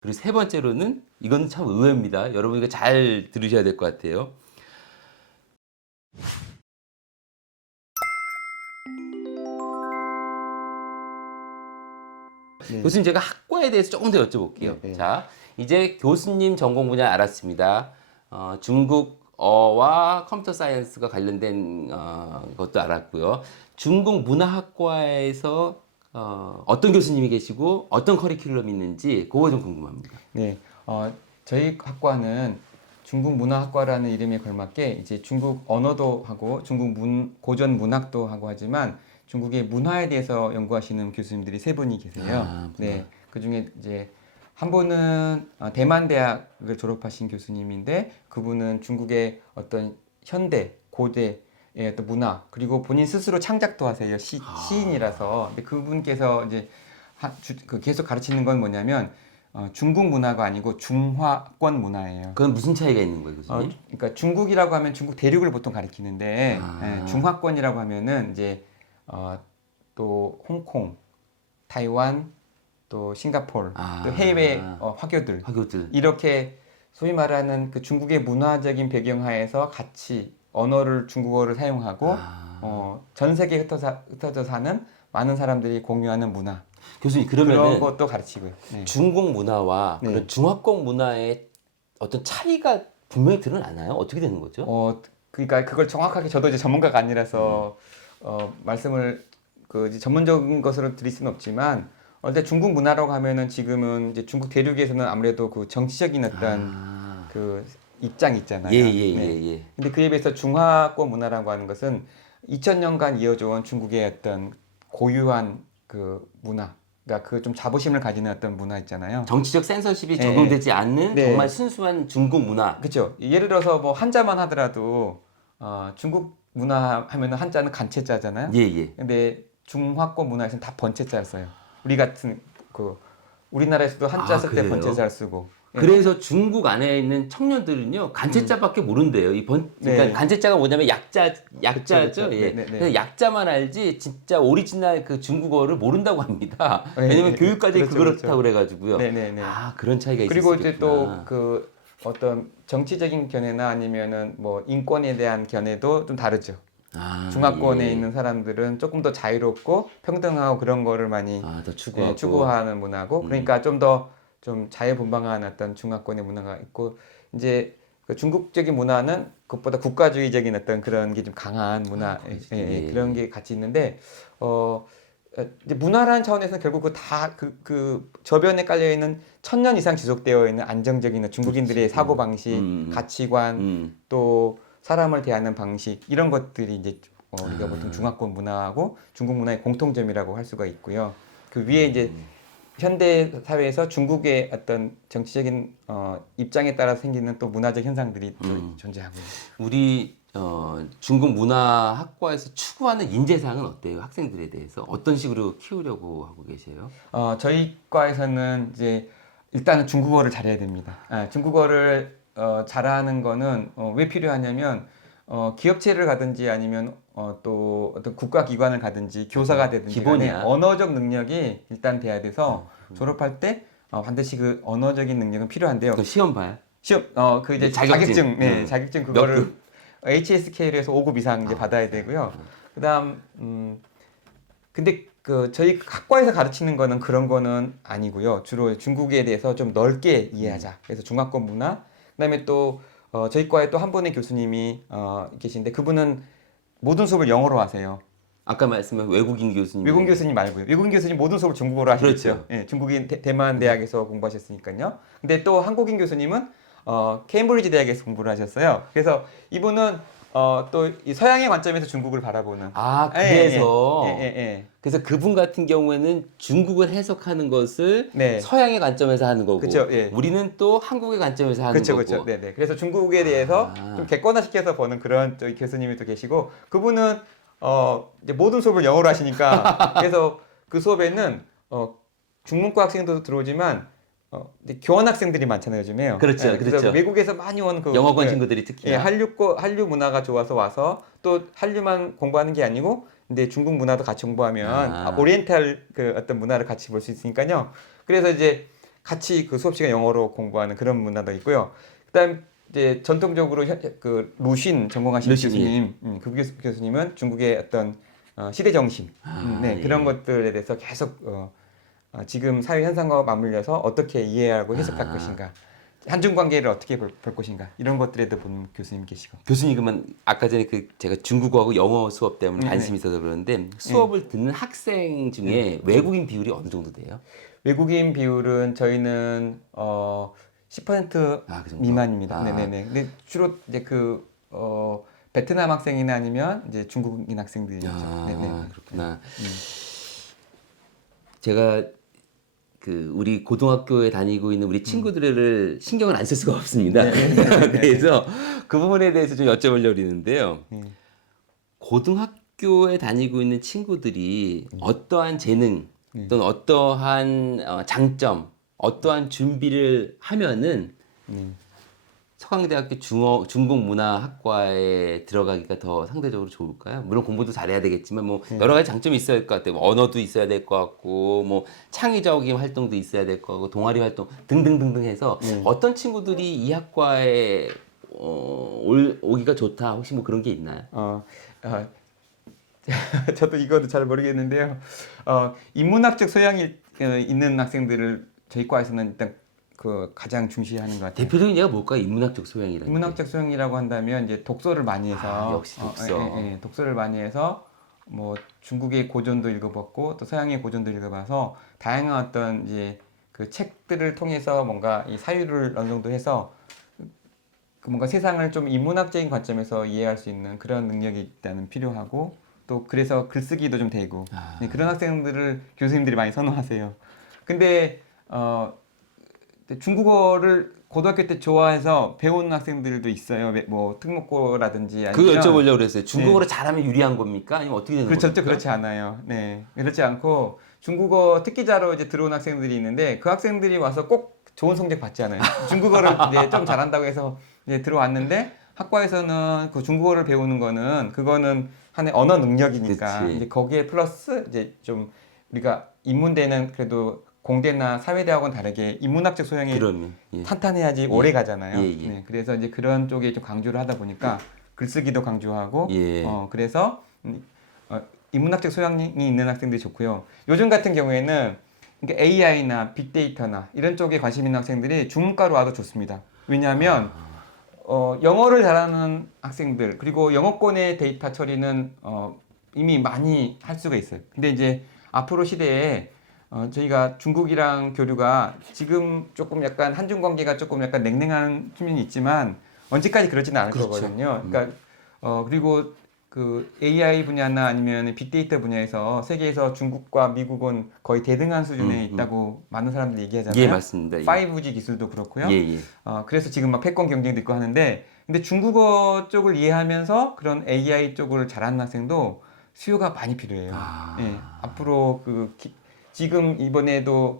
그리고 세 번째로는 이건 참 의외입니다. 여러분 이거 잘 들으셔야 될 것 같아요. 네. 교수님 제가 학과에 대해서 조금 더 여쭤볼게요. 네, 네. 자, 이제 교수님 전공 분야 알았습니다. 중국어와 컴퓨터 사이언스가 관련된 것도 알았고요. 중국 문화학과에서 어떤 교수님이 계시고 어떤 커리큘럼이 있는지 그거 좀 궁금합니다. 네, 저희 학과는 중국 문화학과라는 이름에 걸맞게 이제 중국 언어도 하고 고전 문학도 하고 하지만 중국의 문화에 대해서 연구하시는 교수님들이 세 분이 계세요. 아, 문화. 네, 그 중에 이제 한 분은 대만 대학을 졸업하신 교수님인데 그분은 중국의 어떤 현대 고대의 어떤 문화 그리고 본인 스스로 창작도 하세요. 시인이라서. 근데 그분께서 이제 계속 가르치는 건 뭐냐면 중국 문화가 아니고 중화권 문화예요. 그건 무슨 차이가 있는 거예요, 교수님? 그러니까 중국이라고 하면 중국 대륙을 보통 가리키는데 아. 중화권이라고 하면은 이제 또 홍콩, 타이완, 또 싱가포르, 아. 또 해외 화교들 학교들. 이렇게 소위 말하는 그 중국의 문화적인 배경하에서 같이 언어를 중국어를 사용하고 전 세계에 흩어져 사는 많은 사람들이 공유하는 문화 교수님 그런 그러면은 것도 가르치고요. 네. 중국 문화와 네. 그런 중화권 문화의 어떤 차이가 분명히 드러나나요? 어떻게 되는 거죠? 그러니까 그걸 정확하게 저도 이제 전문가가 아니라서 말씀을 이제 전문적인 것으로 드릴 수는 없지만 어제 중국 문화라고 하면은 지금은 이제 중국 대륙에서는 아무래도 그 정치적인 어떤 그 입장이 있잖아요. 예, 네. 예. 근데 그에 비해서 중화권 문화라고 하는 것은 2000년간 이어져 온 중국의 어떤 고유한 그 문화, 그러니까 그 좀 자부심을 가지는 어떤 문화 있잖아요. 정치적 센서십이 네. 적용되지 않는 네. 정말 순수한 중국 문화. 그렇죠. 예를 들어서 뭐 한자만 하더라도 중국 문화 하면은 한자는 간체자잖아요. 예, 예. 근데 중화권 문화에서는 다 번체자를 써요. 우리 같은 그 우리나라에서도 한자 아, 쓸 때 그래요? 번체자를 쓰고. 예. 그래서 중국 안에 있는 청년들은요 간체자밖에 모른대요. 그러니까 네. 간체자가 뭐냐면 약자죠. 그쵸. 예. 네. 그래서 약자만 알지 진짜 오리지널 그 중국어를 모른다고 합니다. 네, 왜냐면 네, 교육과정이 그렇죠, 그렇다고 그렇죠. 그래가지고요. 네네네. 아 그런 차이가 있을 그리고 수 이제 또 있겠구나. 그 어떤 정치적인 견해나 아니면은 뭐 인권에 대한 견해도 좀 다르죠. 아, 중화권에 예. 있는 사람들은 조금 더 자유롭고 평등하고 그런 거를 많이 더 추구하고. 추구하는 문화고 그러니까 좀 자유분방한 어떤 중화권의 문화가 있고 이제 그 중국적인 문화는 그것보다 국가주의적인 어떤 그런 게 좀 강한 문화 예. 그런 게 같이 있는데 이제 문화라는 차원에서는 결국 그 저변에 깔려 있는 1000년 이상 지속되어 있는 안정적인 중국인들의 사고 방식, 가치관 또 사람을 대하는 방식 이런 것들이 이제 우리가 보통 중화권 문화하고 중국 문화의 공통점이라고 할 수가 있고요. 그 위에 이제 현대 사회에서 중국의 어떤 정치적인 입장에 따라 생기는 또 문화적 현상들이 또 존재하고요. 우리 중국 문화학과에서 추구하는 인재상은 어때요? 학생들에 대해서 어떤 식으로 키우려고 하고 계세요? 저희 과에서는 이제 일단은 중국어를 잘해야 됩니다. 중국어를 잘하는 거는 왜 필요하냐면 기업체를 가든지 아니면 또 어떤 국가기관을 가든지 교사가 되든지 간에 기본이야. 언어적 능력이 일단 돼야 돼서 졸업할 때 반드시 그 언어적인 능력은 필요한데요. 그 시험 봐요? 시험 그 이제 자격증. 자격증 몇 그거를 급? HSK에서 5급 이상 이제 받아야 되고요. 그다음 근데 그 저희 학과에서 가르치는 거는 그런 거는 아니고요. 주로 중국에 대해서 좀 넓게 이해하자. 그래서 중화권 문화. 그다음에 또 저희 과에 또 한 분의 교수님이 계신데 그분은 모든 수업을 영어로 하세요. 아까 말씀한 외국인 교수님. 외국인 교수님 말고요. 외국인 교수님 모든 수업을 중국어로 하시겠죠. 그렇죠. 예, 중국인 대만 대학에서 공부하셨으니까요. 근데 또 한국인 교수님은 케임브리지 대학에서 공부를 하셨어요. 그래서 이분은 또 이 서양의 관점에서 중국을 바라보는. 그래서 예. 그래서 그분 같은 경우에는 중국을 해석하는 것을 네. 서양의 관점에서 하는 거고 그쵸, 예. 우리는 또 한국의 관점에서 하는 그렇죠, 거고. 그렇죠. 네네. 그래서 중국에 대해서 좀 객관화시켜서 보는 그런 저희 교수님이 또 계시고 그분은 이제 모든 수업을 영어로 하시니까 그래서 그 수업에는 중문과 학생도 들어오지만 이제 교환 학생들이 많잖아요, 요즘에요. 그렇죠, 그래서 그렇죠. 외국에서 많이 온 그 영어권 친구들이 특히. 예, 한류 문화가 좋아서 와서 또 한류만 공부하는 게 아니고 근데 중국 문화도 같이 공부하면 오리엔탈 그 어떤 문화를 같이 볼 수 있으니까요. 그래서 이제 같이 그 수업 시간 영어로 공부하는 그런 문화도 있고요. 그다음 이제 전통적으로 그 루신 전공하신 루신, 교수님, 그 교수님은 중국의 어떤 시대 정신, 네, 예. 그런 것들에 대해서 계속 지금 사회 현상과 맞물려서 어떻게 이해하고 해석할 것인가, 한중 관계를 어떻게 볼 것인가 이런 것들에도 보는 교수님 계시고. 교수님 그러면 아까 전에 그 제가 중국어하고 영어 수업 때문에 네, 관심이 있어서 그러는데 수업을 듣는 학생 중에 외국인 비율이 어느 정도 돼요? 외국인 비율은 저희는 10% 아, 그 정도? 미만입니다. 아. 네네네. 근데 주로 이제 베트남 학생이나 아니면 이제 중국인 학생들이죠. 네네. 아, 그렇구나. 제가 그 우리 고등학교에 다니고 있는 우리 친구들을 신경을 안 쓸 수가 없습니다. 그래서 그 부분에 대해서 좀 여쭤보려고 했는데요. 고등학교에 다니고 있는 친구들이 어떠한 재능 또는 어떠한 장점, 어떠한 준비를 하면은 서강대학교 중국문화학과에 들어가기가 더 상대적으로 좋을까요? 물론 공부도 잘해야 되겠지만 뭐 여러 가지 장점이 있어야 될 것 같아요. 뭐 언어도 있어야 될 것 같고 뭐 창의적인 활동도 있어야 될 것 같고 동아리 활동 등등등등 해서 어떤 친구들이 이 학과에 오기가 좋다 혹시 뭐 그런 게 있나요? 저도 이거도 잘 모르겠는데요. 인문학적 소양이 있는 학생들을 저희 과에서는 일단 그 가장 중시하는 것 같아요. 대표적인 예가 뭘까요? 인문학적 소양이라는 게. 인문학적 소양이라고 한다면 이제 독서를 많이 해서 역시 독서. 독서를 많이 해서 뭐 중국의 고전도 읽어봤고 또 서양의 고전도 읽어봐서 다양한 어떤 이제 그 책들을 통해서 뭔가 이 사유를 어느 정도 해서 그 뭔가 세상을 좀 인문학적인 관점에서 이해할 수 있는 그런 능력이 일단은 필요하고 또 그래서 글쓰기도 좀 되고 네, 그런 학생들을 교수님들이 많이 선호하세요. 근데 중국어를 고등학교 때 좋아해서 배우는 학생들도 있어요. 뭐 특목고라든지 그거 아니면 여쭤보려고 그랬어요. 중국어를 잘하면 유리한 겁니까? 아니면 어떻게 되는 그렇죠. 겁니까? 그렇지 않아요. 네. 그렇지 않고 중국어 특기자로 이제 들어온 학생들이 있는데 그 학생들이 와서 꼭 좋은 성적 받지 않아요. 중국어를 이제 좀 잘한다고 해서 이제 들어왔는데 학과에서는 그 중국어를 배우는 거는 그거는 하나의 언어 능력이니까 그치. 이제 거기에 플러스 이제 좀 우리가 인문대는 그래도 공대나 사회대학원 다르게 인문학적 소양이 그러면 예. 탄탄해야지 오래 가잖아요. 예, 예. 네, 그래서 이제 그런 쪽에 좀 강조를 하다 보니까 글쓰기도 강조하고, 예. 그래서 인문학적 소양이 있는 학생들이 좋고요. 요즘 같은 경우에는 AI나 빅데이터나 이런 쪽에 관심 있는 학생들이 중문과로 와도 좋습니다. 왜냐하면 영어를 잘하는 학생들 그리고 영어권의 데이터 처리는 이미 많이 할 수가 있어요. 근데 이제 앞으로 시대에 저희가 중국이랑 교류가 지금 조금 약간 한중 관계가 조금 약간 냉랭한 측면이 있지만 언제까지 그러지는 않을 그렇죠. 거거든요. 그러니까 그리고 그 AI 분야나 아니면 빅데이터 분야에서 세계에서 중국과 미국은 거의 대등한 수준에 있다고 많은 사람들이 얘기하잖아요. 예, 맞습니다. 예. 5G 기술도 그렇고요. 예, 예. 그래서 지금 막 패권 경쟁도 있고 하는데 근데 중국어 쪽을 이해하면서 그런 AI 쪽을 잘하는 학생도 수요가 많이 필요해요. 예, 앞으로 지금 이번에도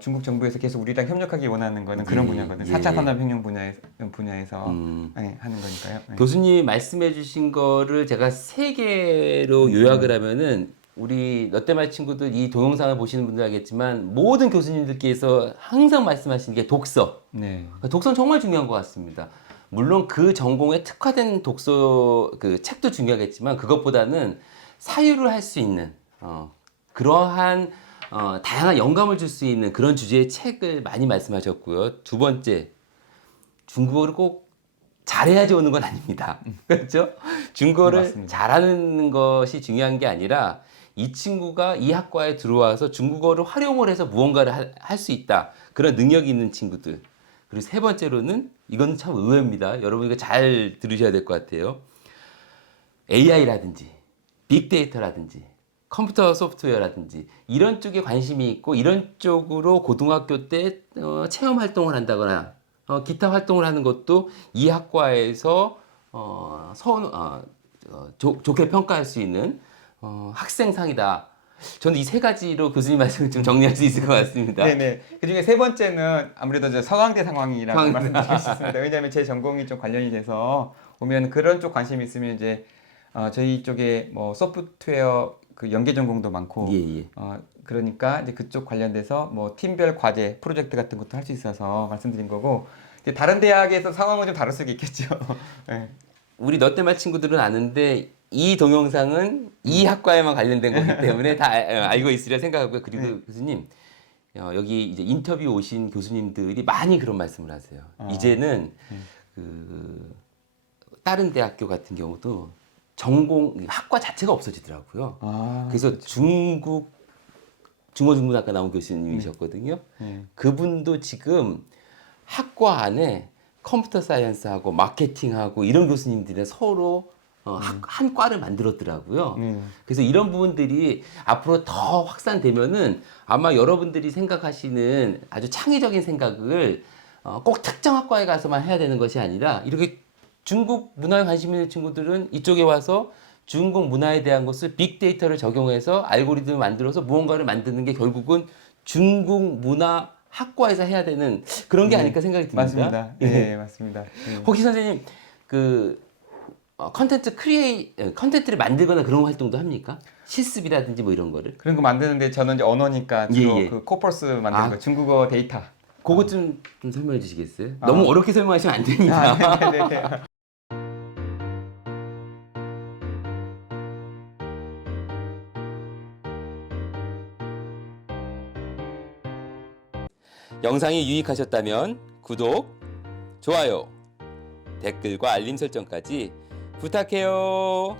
중국 정부에서 계속 우리랑 협력하기 원하는 거는 그런 예, 분야거든요. 예. 4차 산업혁명 분야에서 예, 하는 거니까요. 예. 교수님이 말씀해 주신 거를 제가 세 개로 요약을 하면은 우리 롯데말 친구들 이 동영상을 보시는 분들 알겠지만 모든 교수님들께서 항상 말씀하시는 게 독서. 네. 독서는 정말 중요한 것 같습니다. 물론 그 전공에 특화된 독서 그 책도 중요하겠지만 그것보다는 사유를 할 수 있는 그러한 다양한 영감을 줄 수 있는 그런 주제의 책을 많이 말씀하셨고요. 두 번째, 중국어를 꼭 잘해야지 오는 건 아닙니다. 그렇죠? 중국어를 맞습니다. 잘하는 것이 중요한 게 아니라 이 친구가 이 학과에 들어와서 중국어를 활용을 해서 무언가를 할 수 있다. 그런 능력이 있는 친구들. 그리고 세 번째로는 이건 참 의외입니다. 여러분 이거 잘 들으셔야 될 것 같아요. AI라든지 빅데이터라든지 컴퓨터 소프트웨어라든지 이런 쪽에 관심이 있고 이런 쪽으로 고등학교 때 체험 활동을 한다거나 기타 활동을 하는 것도 이 학과에서 좋게 평가할 수 있는 학생상이다. 저는 이 세 가지로 교수님 말씀을 좀 정리할 수 있을 것 같습니다. 네네. 그 중에 세 번째는 아무래도 저 서강대 상황이라고 서강대. 말씀드릴 수 있습니다. 왜냐하면 제 전공이 좀 관련이 돼서 오면 그런 쪽 관심이 있으면 이제 저희 쪽에 뭐 소프트웨어 그 연계 전공도 많고 예, 예. 그러니까 이제 그쪽 관련돼서 뭐 팀별 과제, 프로젝트 같은 것도 할 수 있어서 말씀드린 거고 이제 다른 대학에서 상황은 좀 다를 수도 있겠죠. 네. 우리 롯데말 친구들은 아는데 이 동영상은 이 학과에만 관련된 거기 때문에 다 알고 있으리라 생각하고요. 그리고 네. 교수님 여기 이제 인터뷰 오신 교수님들이 많이 그런 말씀을 하세요. 이제는 그 다른 대학교 같은 경우도 전공 학과 자체가 없어지더라고요. 그래서 그렇죠. 중어중문학과 나온 교수님이셨거든요. 그분도 지금 학과 안에 컴퓨터 사이언스하고 마케팅하고 이런 교수님들이 서로 한 과를 만들었더라고요. 그래서 이런 부분들이 앞으로 더 확산되면은 아마 여러분들이 생각하시는 아주 창의적인 생각을 꼭 특정 학과에 가서만 해야 되는 것이 아니라 이렇게 중국 문화에 관심 있는 친구들은 이쪽에 와서 중국 문화에 대한 것을 빅데이터를 적용해서 알고리즘을 만들어서 무언가를 만드는 게 결국은 중국 문화 학과에서 해야 되는 그런 게 아닐까 생각이 듭니다. 맞습니다. 네, 맞습니다. 혹시 선생님 그 컨텐츠를 만들거나 그런 활동도 합니까? 실습이라든지 뭐 이런 거를? 그런 거 만드는데 저는 이제 언어니까 주로 예, 예. 그 코퍼스 만드는 거, 중국어 데이터. 그것 좀 설명해 주시겠어요? 너무 어렵게 설명하시면 안 됩니다. 네네. 영상이 유익하셨다면 구독, 좋아요, 댓글과 알림 설정까지 부탁해요.